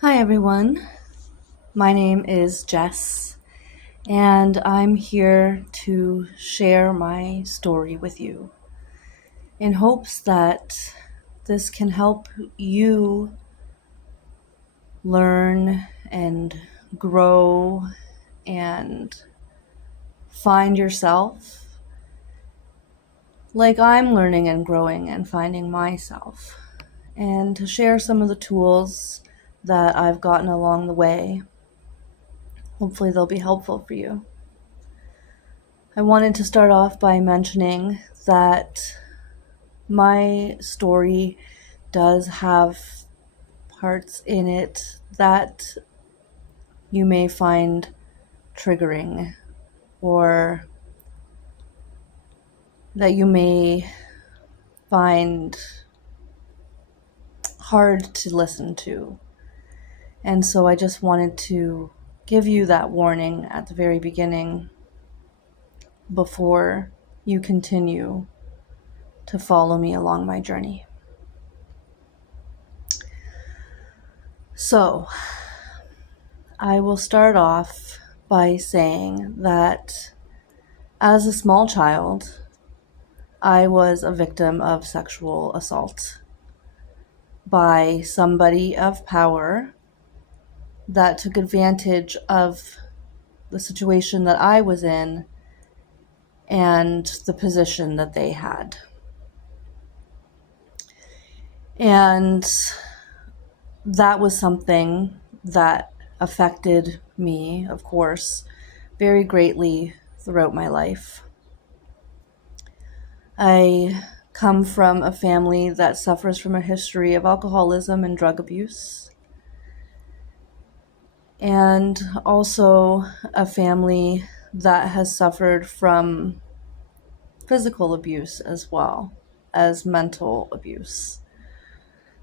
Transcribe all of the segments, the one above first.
Hi everyone, my name is Jess, and I'm here to share my story with you in hopes that this can help you learn and grow and find yourself like I'm learning and growing and finding myself, and to share some of the tools that I've gotten along the way. Hopefully they'll be helpful for you. I wanted to start off by mentioning that my story does have parts in it that you may find triggering or that you may find hard to listen to. And so I just wanted to give you that warning at the very beginning before you continue to follow me along my journey. So, I will start off by saying that as a small child, I was a victim of sexual assault by somebody of power that took advantage of the situation that I was in and the position that they had. And that was something that affected me, of course, very greatly throughout my life. I come from a family that suffers from a history of alcoholism and drug abuse, and also a family that has suffered from physical abuse as well as mental abuse.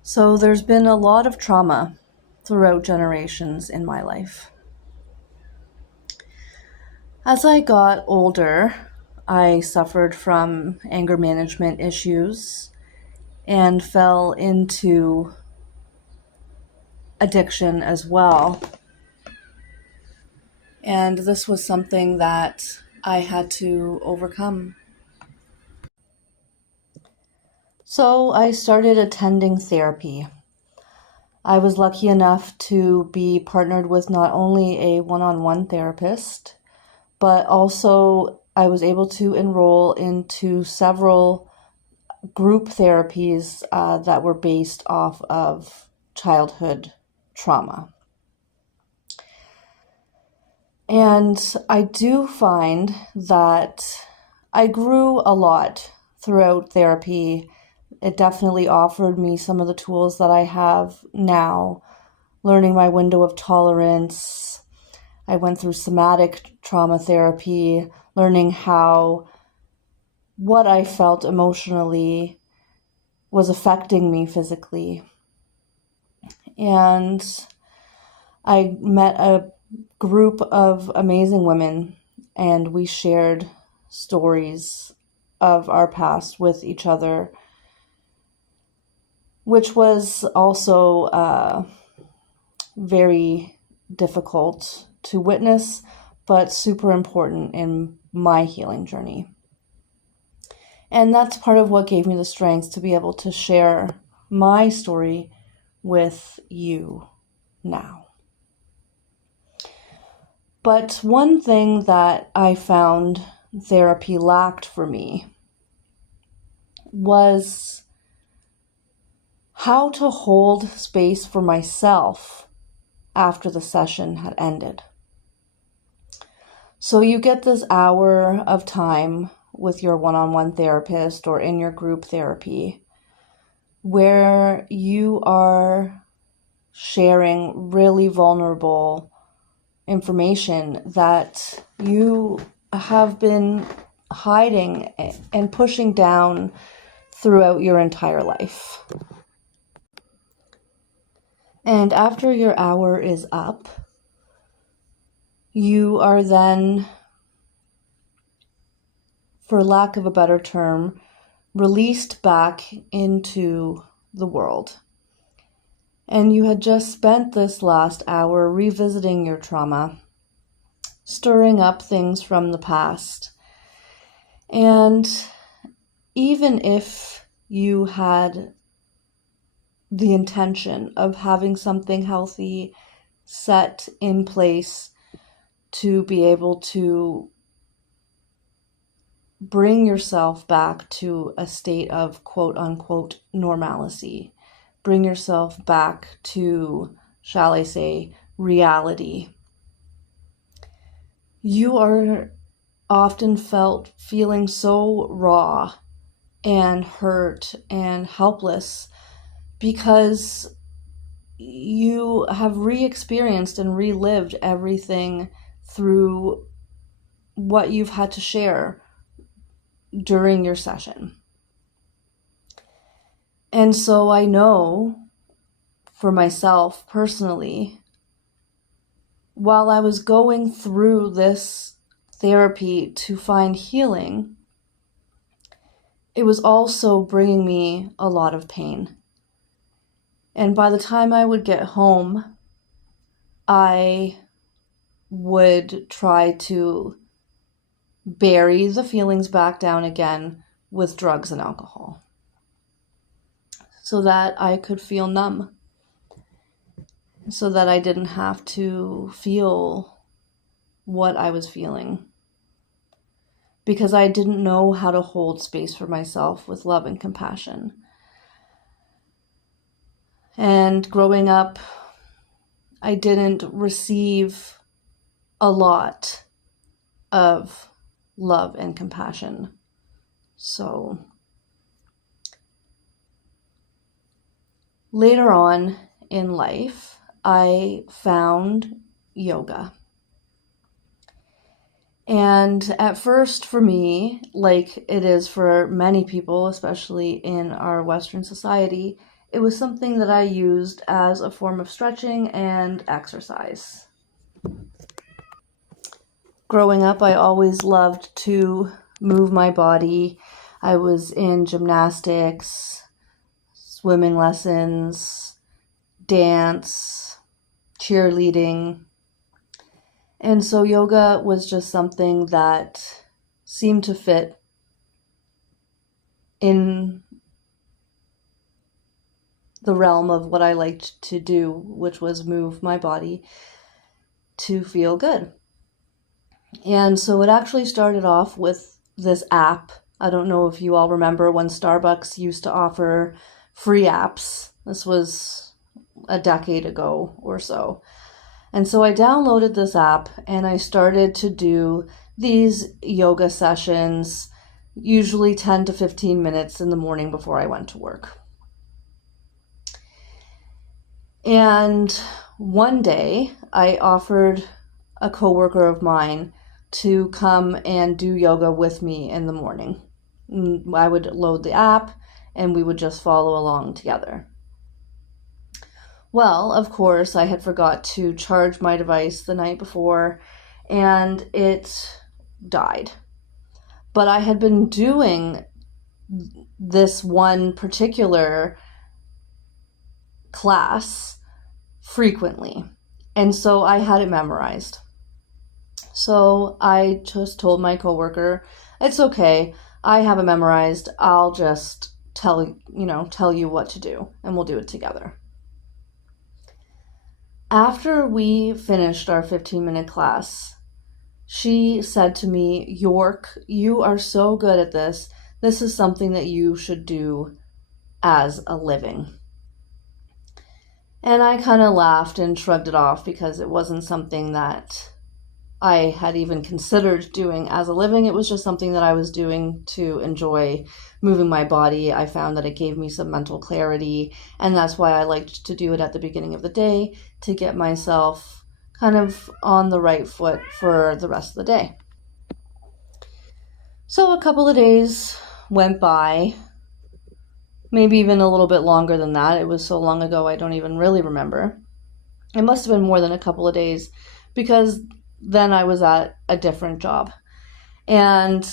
So there's been a lot of trauma throughout generations in my life. As I got older, I suffered from anger management issues and fell into addiction as well. And this was something that I had to overcome. So I started attending therapy. I was lucky enough to be partnered with not only a one-on-one therapist, but also I was able to enroll into several group therapies that were based off of childhood trauma. And I do find that I grew a lot throughout therapy. It definitely offered me some of the tools that I have now, learning my window of tolerance. I went through somatic trauma therapy, learning how what I felt emotionally was affecting me physically. And I met a group of amazing women, and we shared stories of our past with each other, which was also very difficult to witness, but super important in my healing journey. And that's part of what gave me the strength to be able to share my story with you now. But one thing that I found therapy lacked for me was how to hold space for myself after the session had ended. So you get this hour of time with your one-on-one therapist or in your group therapy where you are sharing really vulnerable information that you have been hiding and pushing down throughout your entire life. And after your hour is up, you are then, for lack of a better term, released back into the world. And you had just spent this last hour revisiting your trauma, stirring up things from the past. And even if you had the intention of having something healthy set in place to be able to bring yourself back to a state of quote unquote normalcy, bring yourself back to, shall I say, reality, you are often felt feeling so raw and hurt and helpless because you have re-experienced and relived everything through what you've had to share during your session. And so I know for myself personally, while I was going through this therapy to find healing, it was also bringing me a lot of pain. And by the time I would get home, I would try to bury the feelings back down again with drugs and alcohol so that I could feel numb, so that I didn't have to feel what I was feeling, because I didn't know how to hold space for myself with love and compassion. And growing up, I didn't receive a lot of love and compassion. So later on in life, I found yoga. And at first for me, like it is for many people, especially in our Western society, it was something that I used as a form of stretching and exercise. Growing up, I always loved to move my body. I was in gymnastics, swimming lessons, dance, cheerleading. And so yoga was just something that seemed to fit in the realm of what I liked to do, which was move my body to feel good. And so it actually started off with this app. I don't know if you all remember when Starbucks used to offer free apps. This was a decade ago or so. And so I downloaded this app and I started to do these yoga sessions, usually 10 to 15 minutes in the morning before I went to work. And one day I offered a coworker of mine to come and do yoga with me in the morning. I would load the app and we would just follow along together. Well, of course, I had forgot to charge my device the night before and it died. But I had been doing this one particular class frequently, and so I had it memorized. So I just told my coworker, it's okay, I have it memorized, I'll just tell you what to do and we'll do it together. After we finished our 15-minute class, she said to me, York, you are so good at this. This is something that you should do as a living. And I kind of laughed and shrugged it off because it wasn't something that I had even considered doing as a living. It was just something that I was doing to enjoy moving my body. I found that it gave me some mental clarity, and that's why I liked to do it at the beginning of the day to get myself kind of on the right foot for the rest of the day. So a couple of days went by, maybe even a little bit longer than that. It was so long ago I don't even really remember. It must have been more than a couple of days because then I was at a different job. And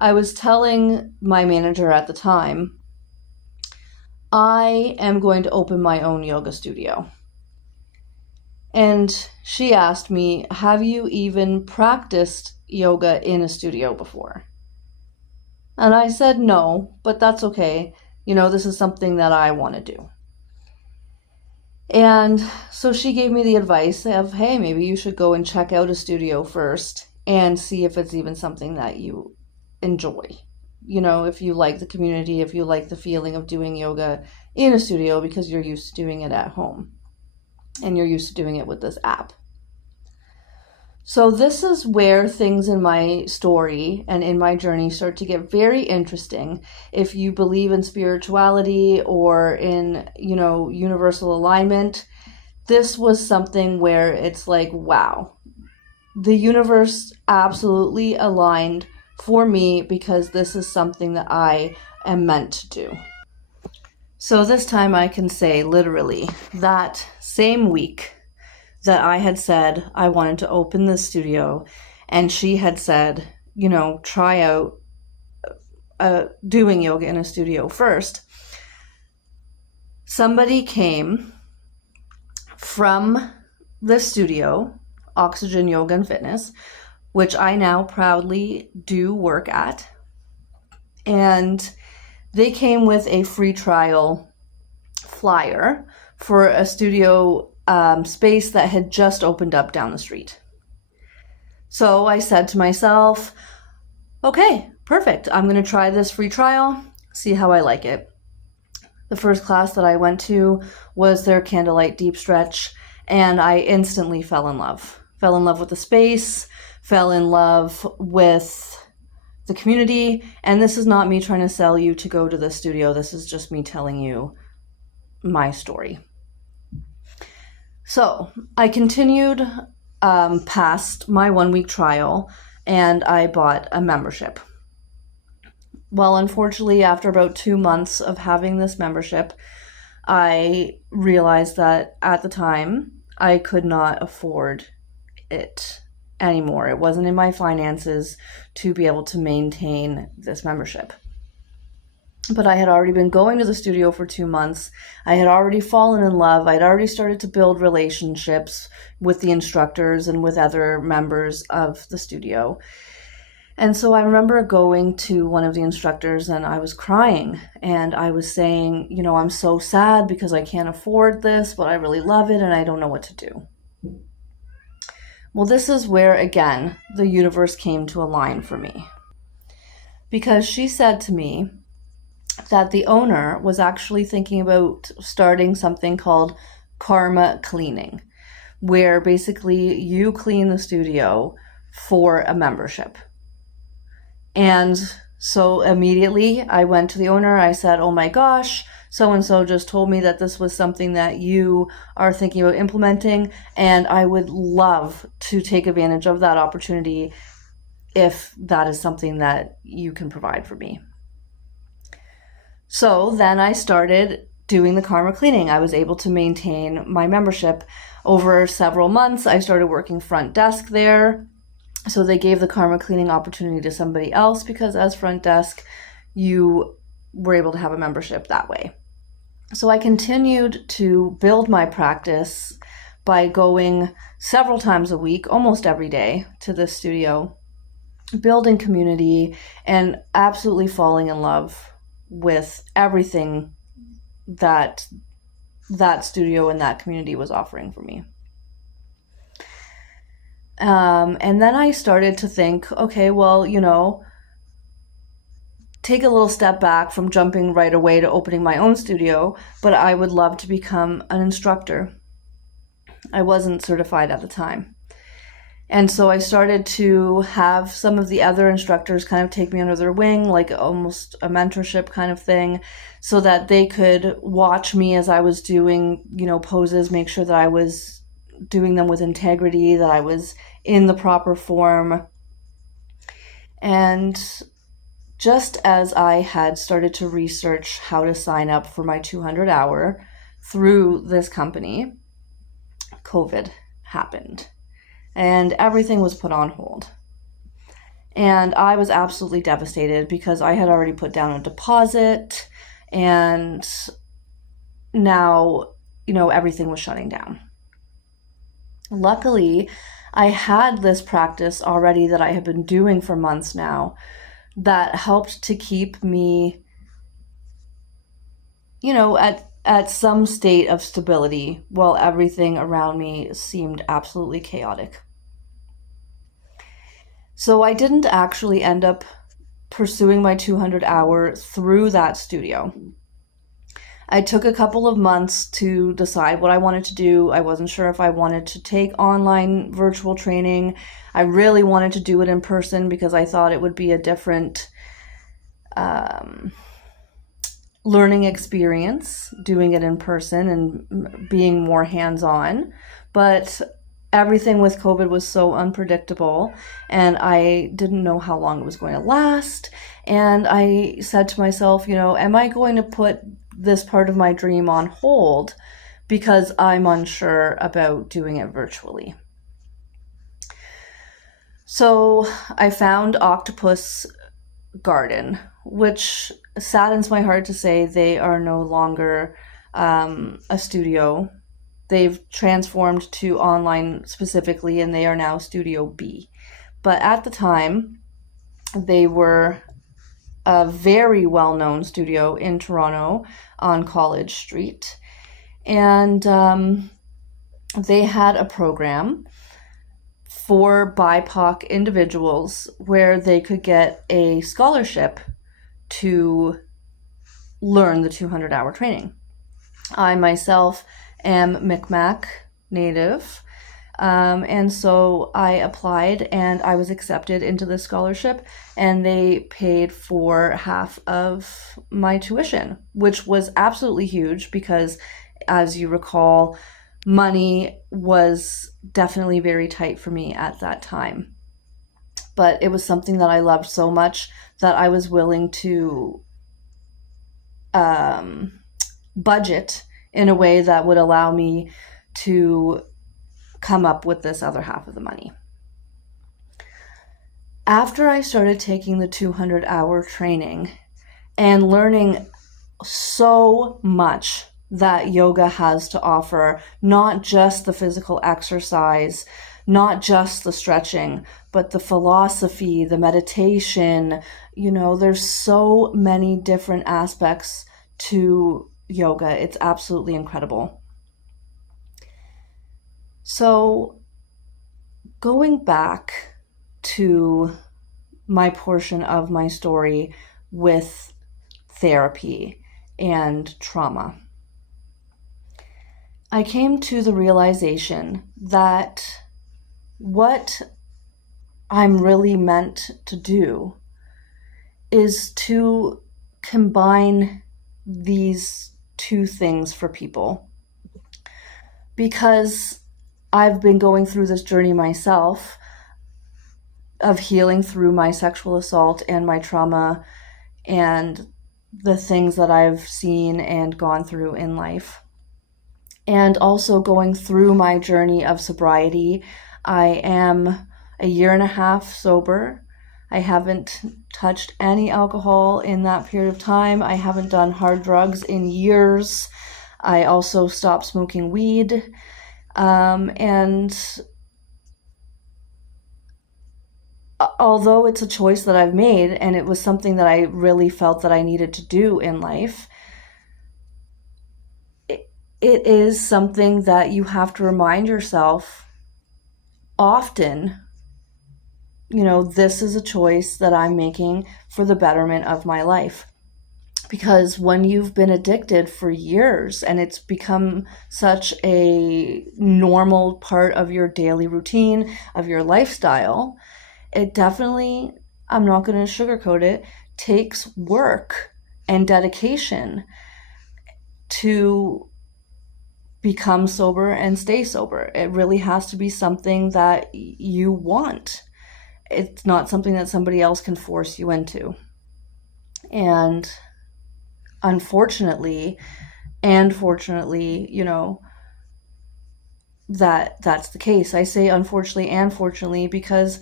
I was telling my manager at the time I am going to open my own yoga studio. And she asked me, have you even practiced yoga in a studio before? And I said no, but that's okay. This is something that I want to do. And so she gave me the advice of, hey, maybe you should go and check out a studio first and see if it's even something that you enjoy. If you like the community, if you like the feeling of doing yoga in a studio because you're used to doing it at home and you're used to doing it with this app. So this is where things in my story and in my journey start to get very interesting. If you believe in spirituality or in, universal alignment, this was something where it's like, wow, the universe absolutely aligned for me because this is something that I am meant to do. So this time I can say literally that same week that I had said I wanted to open this studio, and she had said, try out doing yoga in a studio first. Somebody came from the studio, Oxygen Yoga and Fitness, which I now proudly do work at. And they came with a free trial flyer for a studio space that had just opened up down the street. So I said to myself, okay, perfect. I'm going to try this free trial, see how I like it. The first class that I went to was their candlelight deep stretch, and I instantly fell in love. Fell in love with the space, fell in love with the community, and this is not me trying to sell you to go to the studio. This is just me telling you my story. So I continued past my 1 week trial, and I bought a membership. Well, unfortunately, after about 2 months of having this membership, I realized that at the time I could not afford it anymore. It wasn't in my finances to be able to maintain this membership. But I had already been going to the studio for 2 months. I had already fallen in love. I'd already started to build relationships with the instructors and with other members of the studio. And so I remember going to one of the instructors and I was crying and I was saying, I'm so sad because I can't afford this, but I really love it and I don't know what to do. Well, this is where, again, the universe came to align for me. Because she said to me that the owner was actually thinking about starting something called karma cleaning, where basically you clean the studio for a membership. And so immediately I went to the owner. I said, oh my gosh, so-and-so just told me that this was something that you are thinking about implementing, and I would love to take advantage of that opportunity if that is something that you can provide for me. So then I started doing the karma cleaning. I was able to maintain my membership over several months. I started working front desk there. So they gave the karma cleaning opportunity to somebody else because as front desk, you were able to have a membership that way. So I continued to build my practice by going several times a week, almost every day, to this studio, building community, and absolutely falling in love with everything that studio and that community was offering for me. And then I started to think, okay, well, take a little step back from jumping right away to opening my own studio, but I would love to become an instructor. I wasn't certified at the time. And so I started to have some of the other instructors kind of take me under their wing, like almost a mentorship kind of thing, so that they could watch me as I was doing, poses, make sure that I was doing them with integrity, that I was in the proper form. And just as I had started to research how to sign up for my 200 hour through this company, COVID happened. And everything was put on hold. And I was absolutely devastated because I had already put down a deposit and now, everything was shutting down. Luckily, I had this practice already that I had been doing for months now that helped to keep me, at some state of stability while everything around me seemed absolutely chaotic. So I didn't actually end up pursuing my 200-hour through that studio. I took a couple of months to decide what I wanted to do. I wasn't sure if I wanted to take online virtual training. I really wanted to do it in person because I thought it would be a different learning experience doing it in person and being more hands-on. But everything with COVID was so unpredictable, and I didn't know how long it was going to last. And I said to myself, am I going to put this part of my dream on hold because I'm unsure about doing it virtually? So I found Octopus Garden, which saddens my heart to say they are no longer a studio. They've transformed to online specifically, and they are now Studio B. But at the time, they were a very well-known studio in Toronto on College Street. And they had a program for BIPOC individuals where they could get a scholarship to learn the 200-hour training. I myself am Micmac Native, and so I applied and I was accepted into the scholarship, and they paid for half of my tuition, which was absolutely huge because, as you recall, money was definitely very tight for me at that time. But it was something that I loved so much that I was willing to budget in a way that would allow me to come up with this other half of the money. After I started taking the 200-hour training and learning so much that yoga has to offer, not just the physical exercise, not just the stretching, but the philosophy, the meditation, there's so many different aspects to yoga. It's absolutely incredible. So going back to my portion of my story with therapy and trauma, I came to the realization that what I'm really meant to do is to combine these two things for people. Because I've been going through this journey myself of healing through my sexual assault and my trauma and the things that I've seen and gone through in life. And also going through my journey of sobriety. I am a year and a half sober. I haven't touched any alcohol in that period of time. I haven't done hard drugs in years. I also stopped smoking weed. And although it's a choice that I've made and it was something that I really felt that I needed to do in life, it is something that you have to remind yourself often, this is a choice that I'm making for the betterment of my life. Because when you've been addicted for years and it's become such a normal part of your daily routine, of your lifestyle, it definitely, I'm not going to sugarcoat it, takes work and dedication to become sober and stay sober. It really has to be something that you want. It's not something that somebody else can force you into. And unfortunately, and fortunately, that's the case. I say unfortunately and fortunately because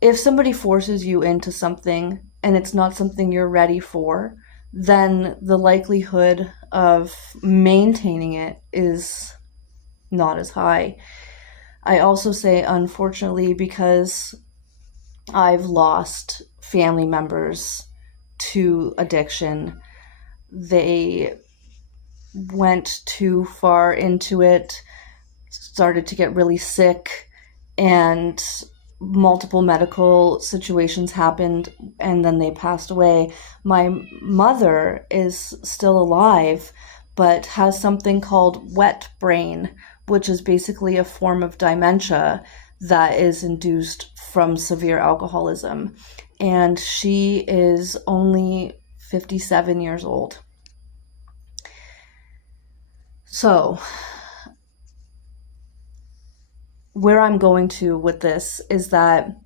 if somebody forces you into something and it's not something you're ready for, then the likelihood of maintaining it is not as high. I also say unfortunately because I've lost family members to addiction. They went too far into it, started to get really sick, and multiple medical situations happened, and then they passed away. My mother is still alive, but has something called wet brain, which is basically a form of dementia that is induced from severe alcoholism. And she is only 57 years old. So, where I'm going to with this is that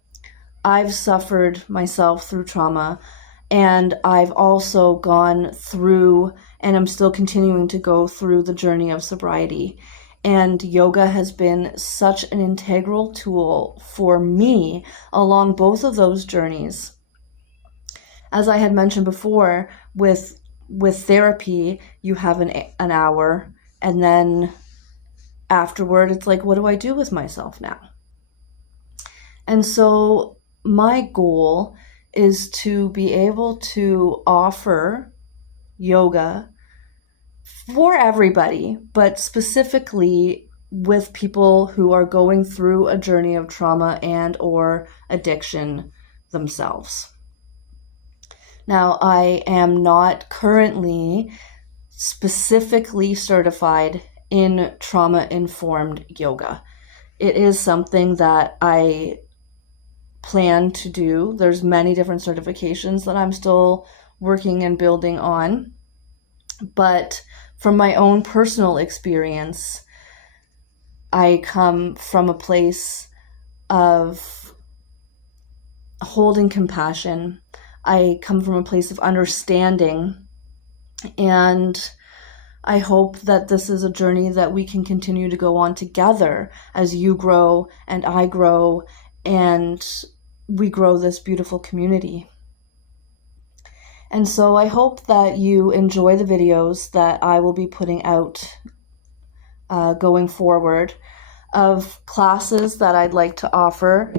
I've suffered myself through trauma, and I've also gone through, and I'm still continuing to go through, the journey of sobriety. And yoga has been such an integral tool for me along both of those journeys. As I had mentioned before, with therapy, you have an hour, and then afterward, it's like, what do I do with myself now? And so my goal is to be able to offer yoga for everybody, but specifically with people who are going through a journey of trauma and or addiction themselves. Now, I am not currently specifically certified in trauma-informed yoga. It is something that I plan to do. There's many different certifications that I'm still working and building on. But from my own personal experience, I come from a place of holding compassion. I come from a place of understanding, and I hope that this is a journey that we can continue to go on together as you grow and I grow, and we grow this beautiful community. And so I hope that you enjoy the videos that I will be putting out going forward of classes that I'd like to offer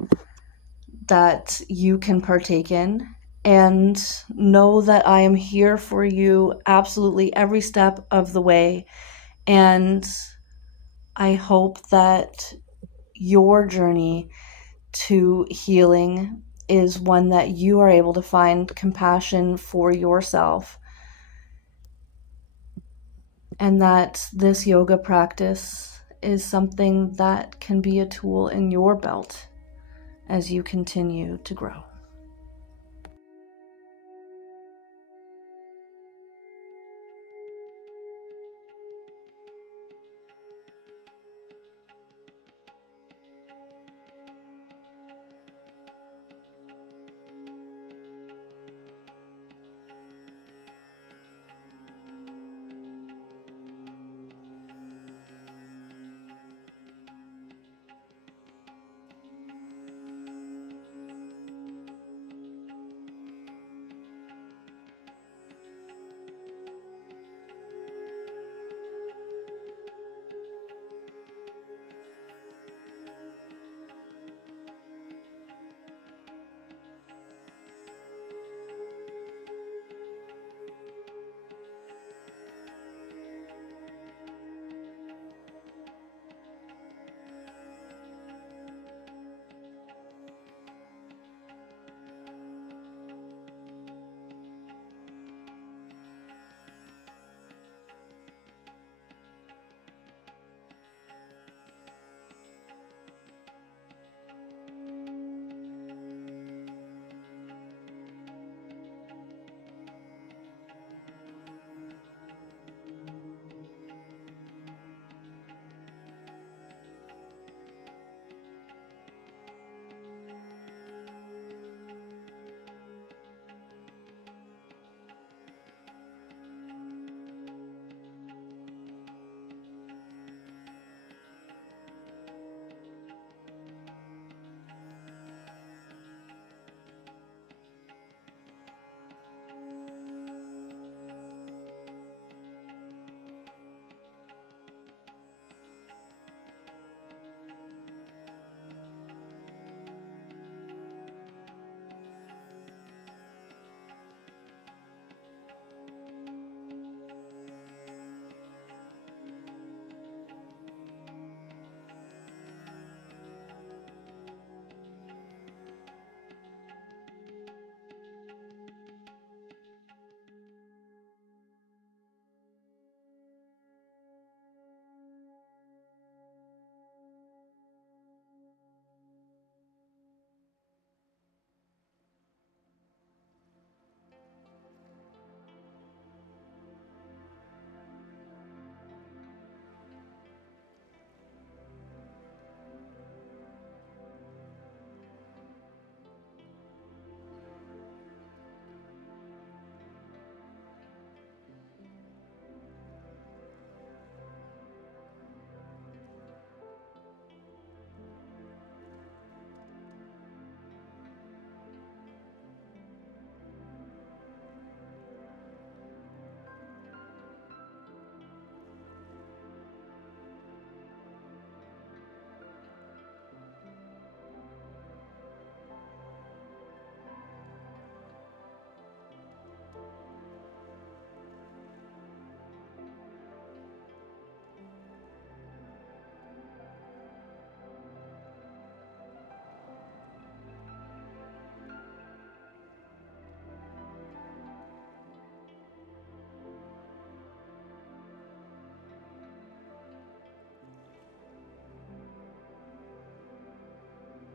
that you can partake in. And know that I am here for you absolutely every step of the way. And I hope that your journey to healing is one that you are able to find compassion for yourself, and that this yoga practice is something that can be a tool in your belt as you continue to grow.